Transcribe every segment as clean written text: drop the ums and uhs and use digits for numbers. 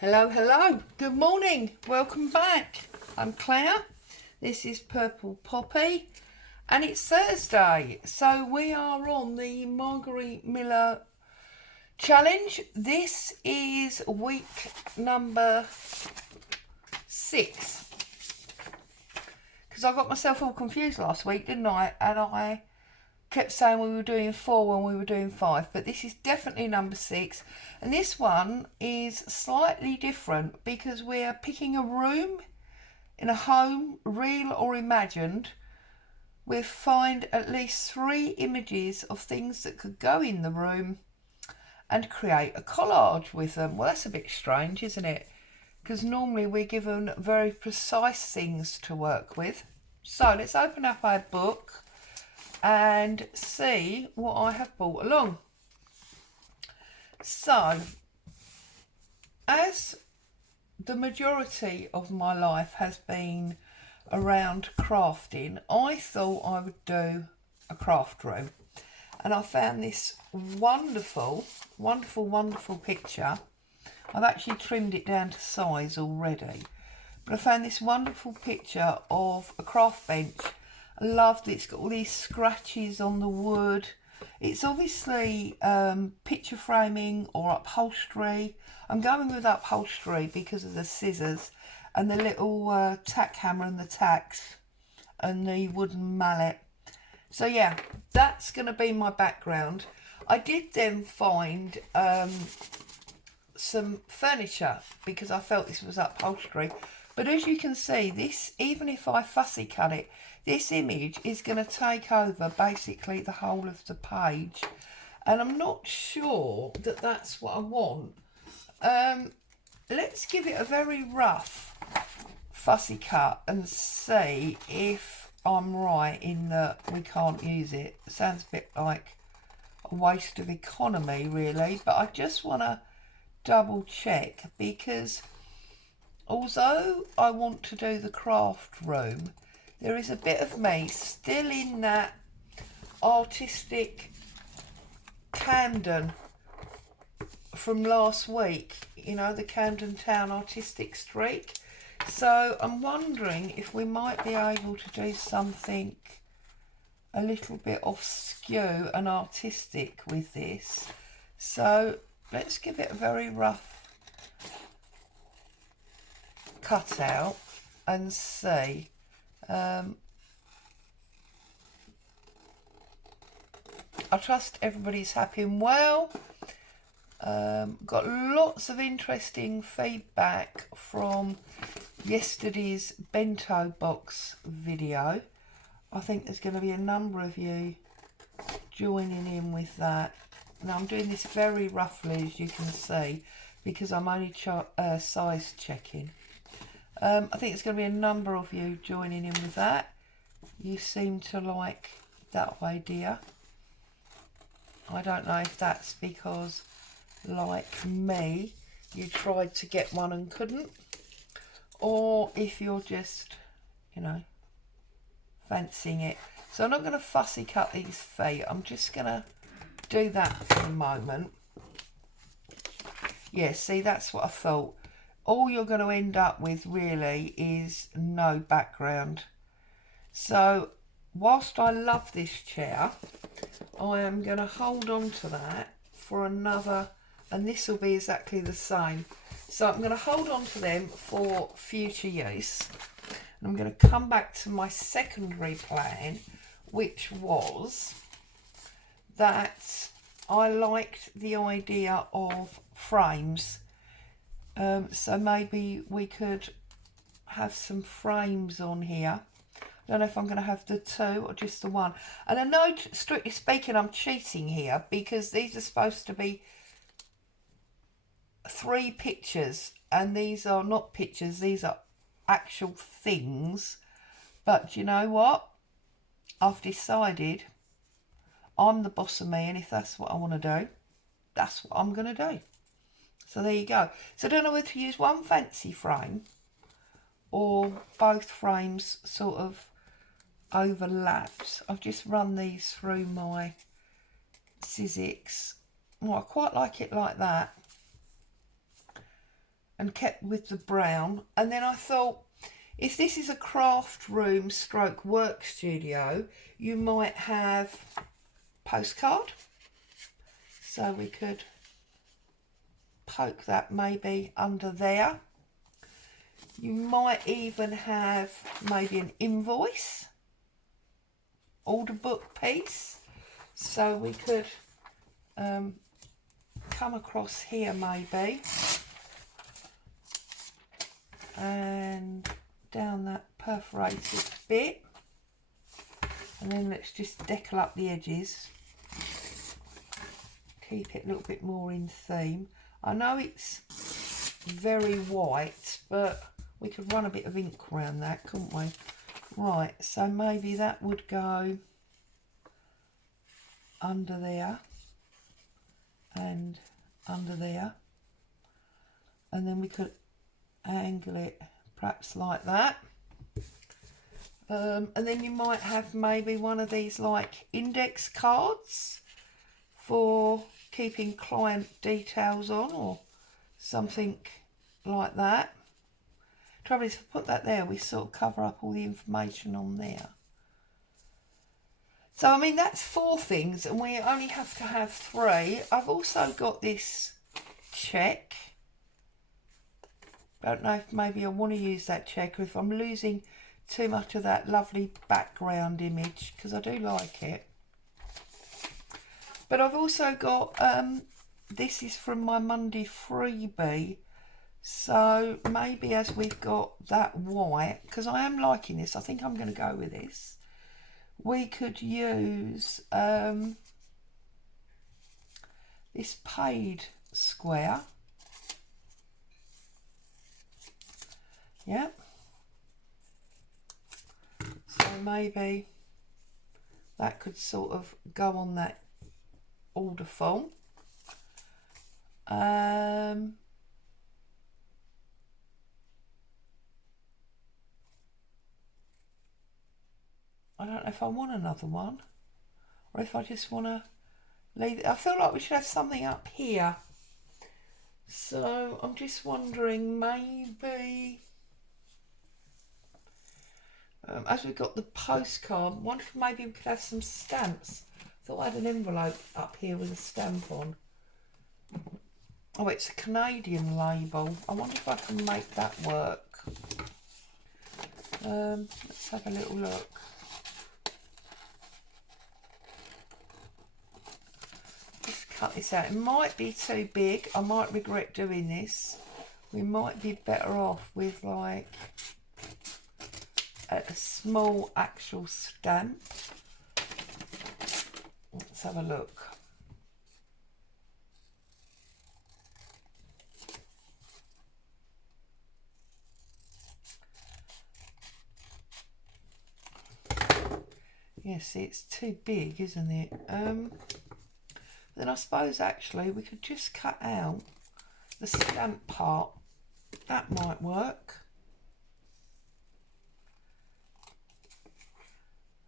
Hello, hello, good morning, welcome back. I'm Claire, this is Purple Poppy, and it's Thursday, so we are on the Marguerite Miller challenge. This is week number 6, because I got myself all confused last week, didn't I? And I kept saying we were doing 4 when we were doing 5, but this is definitely number 6, and this one is slightly different because we're picking a room in a home, real or imagined. We find at least 3 images of things that could go in the room and create a collage with them. Well, that's a bit strange, isn't it? Because normally we're given very precise things to work with. So let's open up our book and see what I have brought along. So, as the majority of my life has been around crafting, I thought I would do a craft room. And I found this wonderful picture. I've actually trimmed it down to size already. But I found this wonderful picture of a craft bench. I loved it. It's got all these scratches on the wood. It's obviously picture framing or upholstery. I'm going with upholstery because of the scissors and the little tack hammer and the tacks and the wooden mallet. So yeah, that's going to be my background. I did then find some furniture because I felt this was upholstery. But as you can see, this, even if I fussy cut it, this image is going to take over basically the whole of the page. And I'm not sure that that's what I want. Let's give it a very rough fussy cut and see if I'm right in that we can't use it. It sounds a bit like a waste of economy really, but I just want to double check because although I want to do the craft room, there is a bit of me still in that artistic Camden from last week, you know, the Camden Town artistic streak. So I'm wondering if we might be able to do something a little bit off skew and artistic with this. So let's give it a very rough cut out and see. I trust everybody's happy and well. Got lots of interesting feedback from yesterday's bento box video. I think there's going to be a number of you joining in with that. Now I'm doing this very roughly, as you can see, because I'm only size checking. I think there's going to be a number of you joining in with that. You seem to like that idea. I don't know if that's because, like me, you tried to get one and couldn't, or if you're just, you know, fancying it. So I'm not going to fussy cut these feet. I'm just going to do that for the moment. Yeah, see, that's what I thought. All you're going to end up with really is no background. So whilst I love this chair, I am going to hold on to that for another, and this will be exactly the same. So I'm going to hold on to them for future use. And I'm going to come back to my secondary plan, which was that I liked the idea of frames. So maybe we could have some frames on here. I don't know if I'm going to have the 2 or just the 1. And I know, strictly speaking, I'm cheating here because these are supposed to be 3 pictures. And these are not pictures, these are actual things. But you know what? I've decided I'm the boss of me, and if that's what I want to do, that's what I'm going to do. So there you go. So I don't know whether to use one fancy frame or both frames sort of overlaps. I've just run these through my Sizzix. Oh, I quite like it like that. and kept with the brown. And then I thought, if this is a craft room stroke work studio, you might have postcard. So we could poke that maybe under there. You might even have maybe an invoice, order book piece. So we could come across here maybe and down that perforated bit, and then let's just decal up the edges, keep it a little bit more in theme. I know it's very white, but we could run a bit of ink around that, couldn't we? Right, so maybe that would go under there and under there, and then we could angle it perhaps like that. And then you might have maybe one of these like index cards for keeping client details on, or something like that. Trouble is, if I put that there, we sort of cover up all the information on there. So, I mean, that's 4 things, and we only have to have 3. I've also got this check. Don't know if maybe I want to use that check, or if I'm losing too much of that lovely background image, because I do like it. But I've also got, this is from my Monday freebie. So maybe as we've got that white, because I am liking this, I think I'm going to go with this. We could use this paid square. Yep. So maybe that could sort of go on that order form. I don't know if I want another one, or if I just want to leave it. I feel like we should have something up here. So I'm just wondering, maybe as we've got the postcard, I wonder if maybe we could have some stamps. I thought I had an envelope up here with a stamp on. Oh, it's a Canadian label. I wonder if I can make that work. Let's have a little look. Just cut this out. It might be too big. I might regret doing this. We might be better off with like a small actual stamp. Let's have a look. Yes, it's too big, isn't it? Then I suppose actually we could just cut out the stamp part. That might work.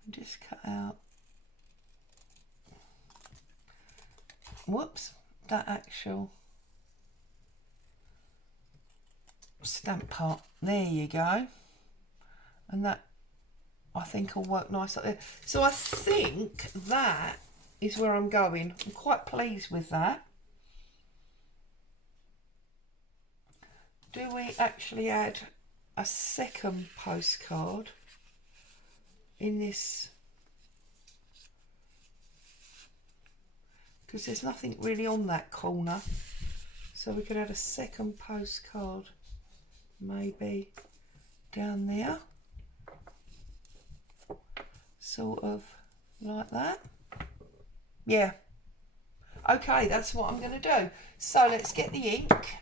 And just cut out, whoops, that actual stamp part. There you go. And that, I think, will work nice like there. So I think that is where I'm going. I'm quite pleased with that. Do we actually add a second postcard in this? Because there's nothing really on that corner. So we could add a second postcard maybe down there. Sort of like that. Yeah. Okay, that's what I'm going to do. So let's get the ink.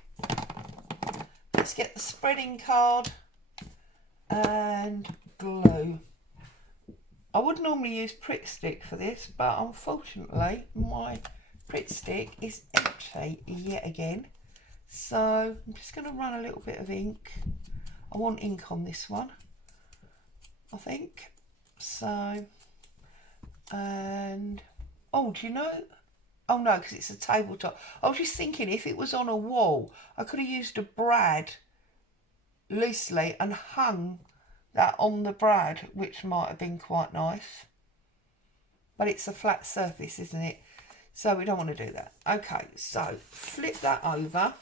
Let's get the spreading card and glue. I would normally use Pritt Stick for this, but unfortunately my Pritt Stick is empty yet again. So I'm just going to run a little bit of ink. I want ink on this one, I think. So, and oh, do you know, Oh no, because it's a tabletop. I was just thinking if it was on a wall, I could have used a brad loosely and hung that on the brad, which might have been quite nice. But it's a flat surface, isn't it? So we don't want to do that. Okay, so flip that over.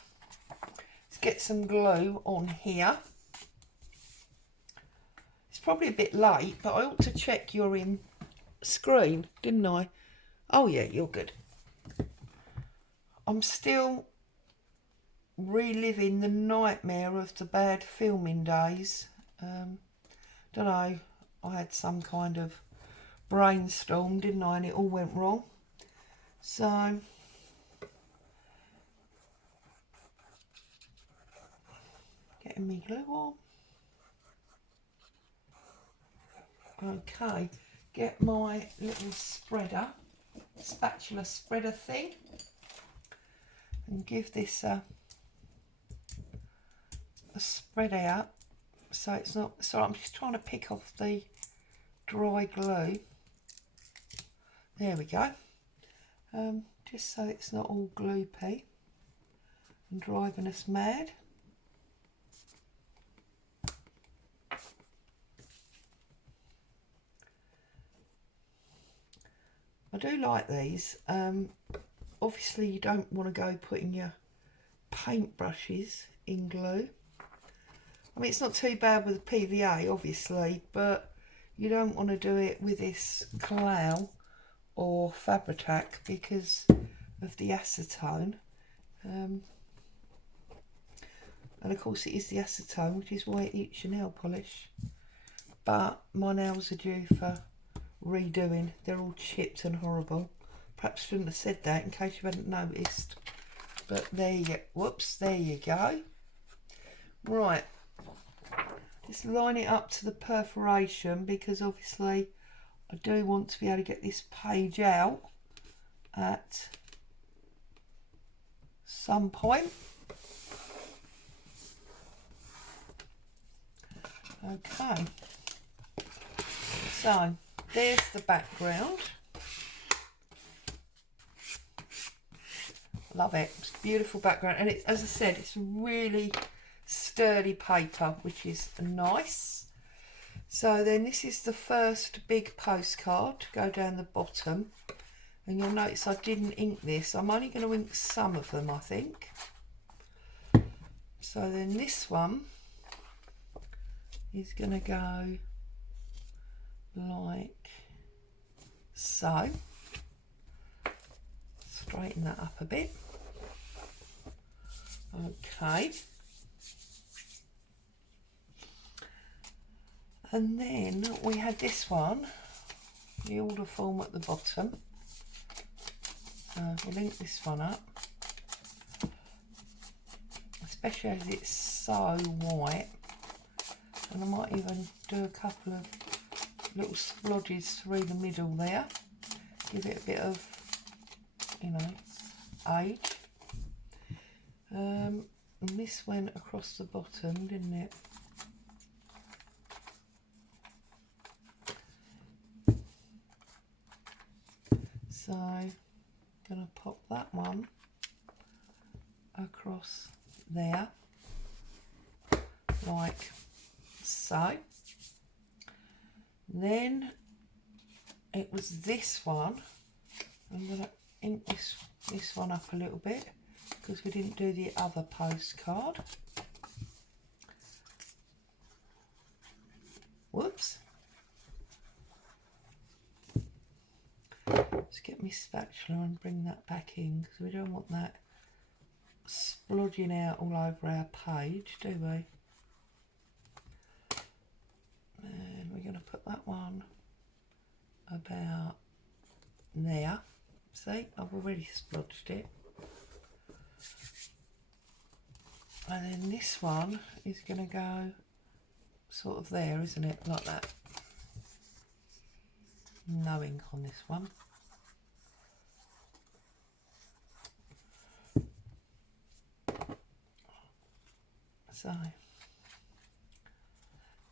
Let's get some glue on here. It's probably a bit late, but I ought to check you're in screen, didn't I? Oh yeah, you're good. I'm still reliving the nightmare of the bad filming days. Don't know, I had some kind of brainstorm, didn't I, and it all went wrong. So getting me glue on. Okay, get my little spreader, spatula spreader thing, and give this a spread out so it's not, so I'm just trying to pick off the dry glue. There we go. Just so it's not all gloopy and driving us mad. I do like these. Obviously you don't want to go putting your paint brushes in glue. I mean, it's not too bad with the PVA, obviously, but you don't want to do it with this Clal or Fabri-Tac because of the acetone. And of course it is the acetone, which is why it eats your nail polish. But my nails are due for redoing. They're all chipped and horrible. Perhaps I shouldn't have said that in case you hadn't noticed. But there you go. Whoops, there you go. Right. Just line it up to the perforation because obviously I do want to be able to get this page out at some point. Okay, so there's the background. Love it. It's a beautiful background, and it, as I said, it's really sturdy paper, which is nice. So then this is the first big postcard to go down the bottom, and you'll notice I didn't ink this. I'm only going to ink some of them, I think. So then this one is going to go like so. Straighten that up a bit. Okay. And then we had this one, the order form at the bottom. We'll link this one up, especially as it's so white. And I might even do a couple of little splodges through the middle there, give it a bit of, you know, age. And this went across the bottom, didn't it? So I'm going to pop that one across there, like so. Then it was this one. I'm going to ink this one up a little bit because we didn't do the other postcard. Whoops. Let's get my spatula and bring that back in because we don't want that splodging out all over our page, do we? And we're going to put that one about there. See, I've already splodged it. And then this one is going to go sort of there, isn't it? Like that. No ink on this one. So,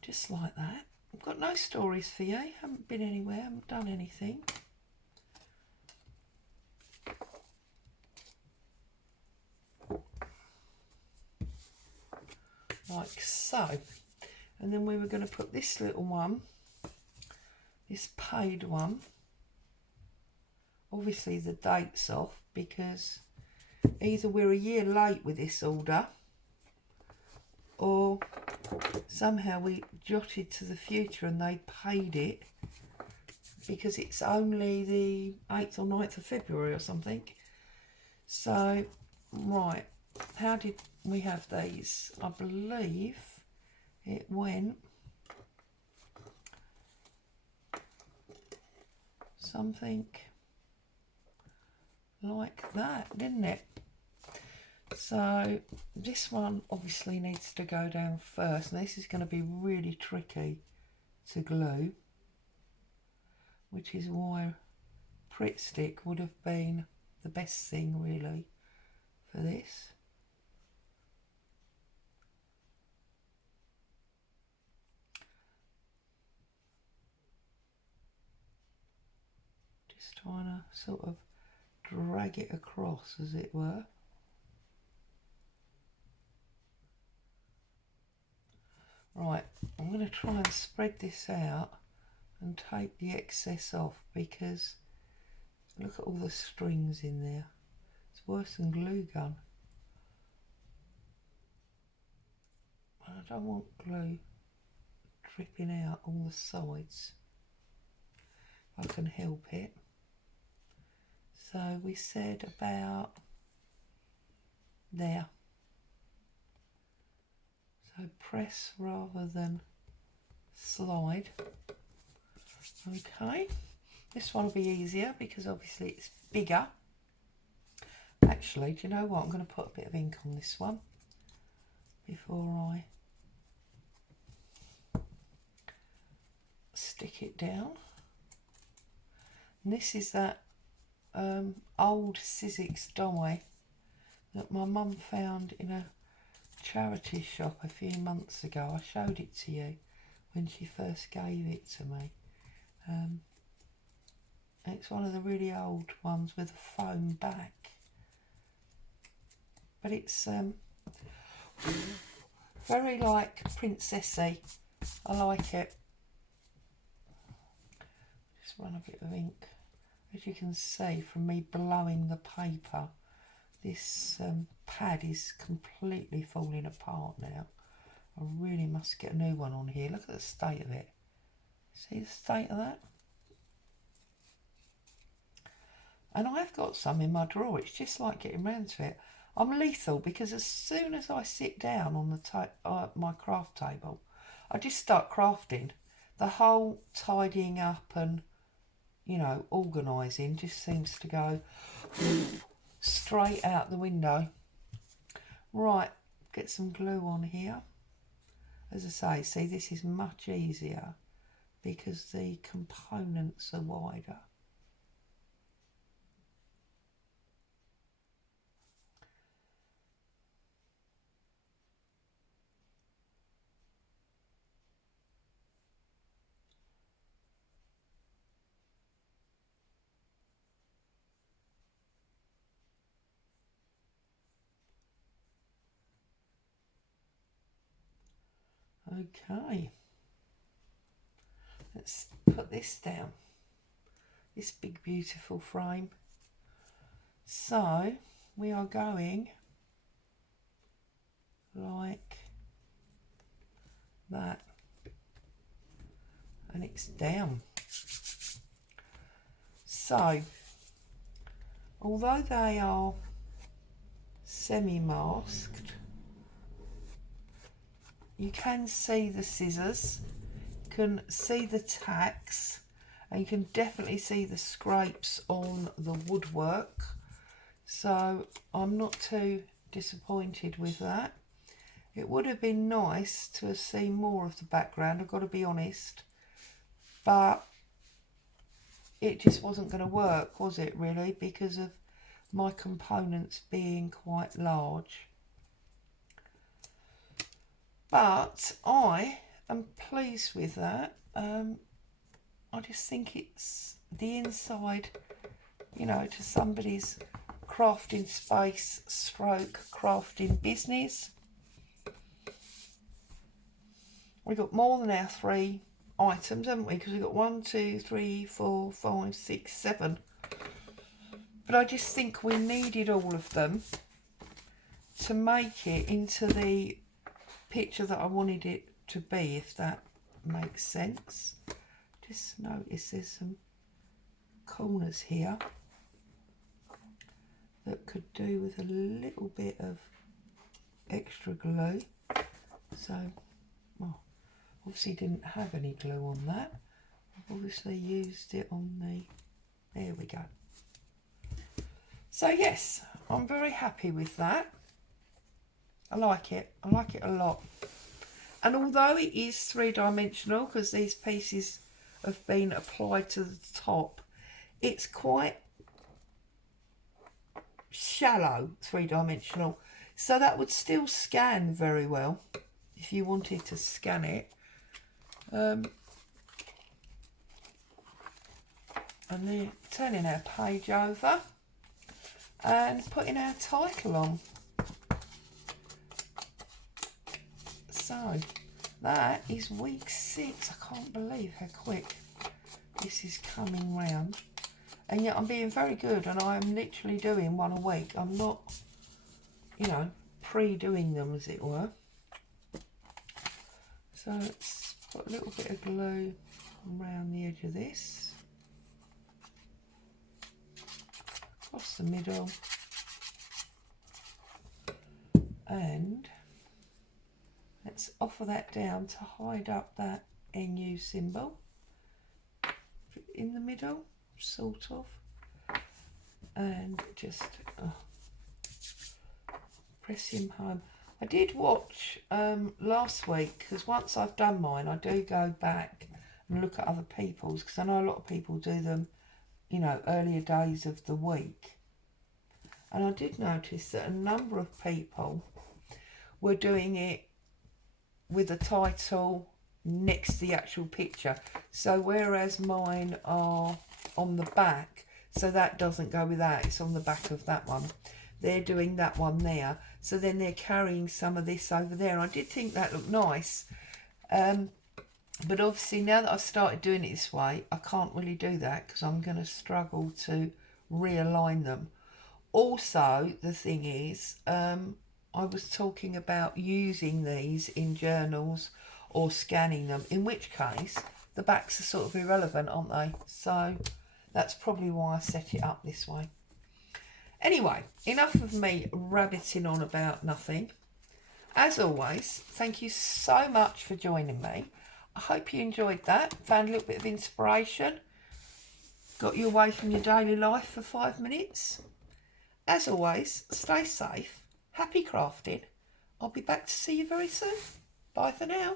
just like that. I've got no stories for you. Haven't been anywhere, haven't done anything. like so. And then we were going to put this little one, this paid one, obviously the date's off because either we're a year late with this order or somehow we jotted to the future and they paid it because it's only the 8th or 9th of February or something. So, right, how did we have these? I believe it went something like that, didn't it? So this one obviously needs to go down first, and this is going to be really tricky to glue, which is why Pritt Stick would have been the best thing really for this. Just trying to sort of drag it across, as it were. Right, I'm going to try and spread this out and take the excess off because look at all the strings in there. It's worse than glue gun. I don't want glue dripping out all the sides if I can help it. So we said about there. So press rather than slide. Okay, this one will be easier because obviously it's bigger. Actually, do you know what? I'm going to put a bit of ink on this one before I stick it down. And this is that old Sizzix die that my mum found in a charity shop a few months ago. I showed it to you when she first gave it to me. It's one of the really old ones with a foam back, but it's very like princessy. I like it. Just run a bit of ink. As you can see from me blowing the paper, this pad is completely falling apart now. I really must get a new one on here. Look at the state of it. See the state of that? And I've got some in my drawer. It's just like getting round to it. I'm lethal because as soon as I sit down on the my craft table, I just start crafting. The whole tidying up and, you know, organising just seems to go straight out the window. Right, get some glue on here. As I say, see, this is much easier because the components are wider. Okay, let's put this down, this big beautiful frame. So we are going like that, and it's down. So although they are semi-masked, you can see the scissors, you can see the tacks, and you can definitely see the scrapes on the woodwork. So I'm not too disappointed with that. It would have been nice to have seen more of the background, I've got to be honest, but it just wasn't going to work, was it really, because of my components being quite large. But I am pleased with that. I just think it's the inside, you know, to somebody's crafting space stroke crafting business. we've got more than our 3 items, haven't we? Because we've got 1, 2, 3, 4, 5, 6, 7. But I just think we needed all of them to make it into the picture that I wanted it to be, if that makes sense. Just notice there's some corners here that could do with a little bit of extra glue. So, well, obviously didn't have any glue on that. I've obviously used it on the, there we go. So yes, I'm very happy with that. I like it a lot. And although it is 3-dimensional, because these pieces have been applied to the top, it's quite shallow 3-dimensional. So that would still scan very well if you wanted to scan it. And then turning our page over and putting our title on. So that is week 6. I can't believe how quick this is coming round. And yet I'm being very good, and I'm literally doing 1 a week. I'm not, you know, pre-doing them, as it were. So let's put a little bit of glue around the edge of this. Across the middle. And let's offer that down to hide up that NU symbol in the middle, sort of, and just press him home. I did watch last week, because once I've done mine I do go back and look at other people's, because I know a lot of people do them, you know, earlier days of the week, and I did notice that a number of people were doing it with the title next to the actual picture. So whereas mine are on the back, so that doesn't go with that, it's on the back of that one, they're doing that one there, so then they're carrying some of this over there. I did think that looked nice, but obviously now that I've started doing it this way, I can't really do that because I'm going to struggle to realign them. Also, the thing is, I was talking about using these in journals or scanning them, in which case the backs are sort of irrelevant, aren't they? So that's probably why I set it up this way. Anyway, enough of me rabbiting on about nothing. As always, thank you so much for joining me. I hope you enjoyed that, found a little bit of inspiration, got you away from your daily life for 5 minutes. As always, stay safe, happy crafting. I'll be back to see you very soon. Bye for now.